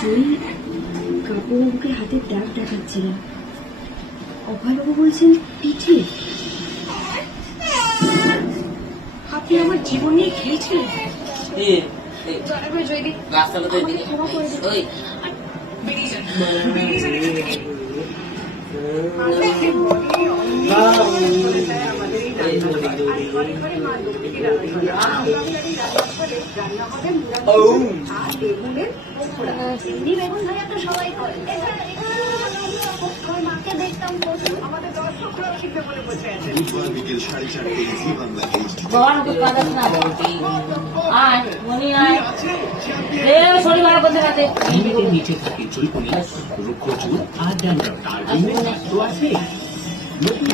জয়ী কাকুবাবুকে হাতে দাগ দেখাচ্ছিলেন। অভয়বাবু বলছেন পিঠে। আপনি আমার জীবন নিয়ে খেয়েছেন। ক্ষমা করে দিন। বেগুন ভাজা তো সবাই করে। মাকে দেখতাম আমাদের দর্শকরাও শিখবে বলে বসে আছে। বিকেল 4:30 নিচে থাকে চৈতনি রুক্ষ চুল আর ড্যান্ড্রফ তো আছে নতুন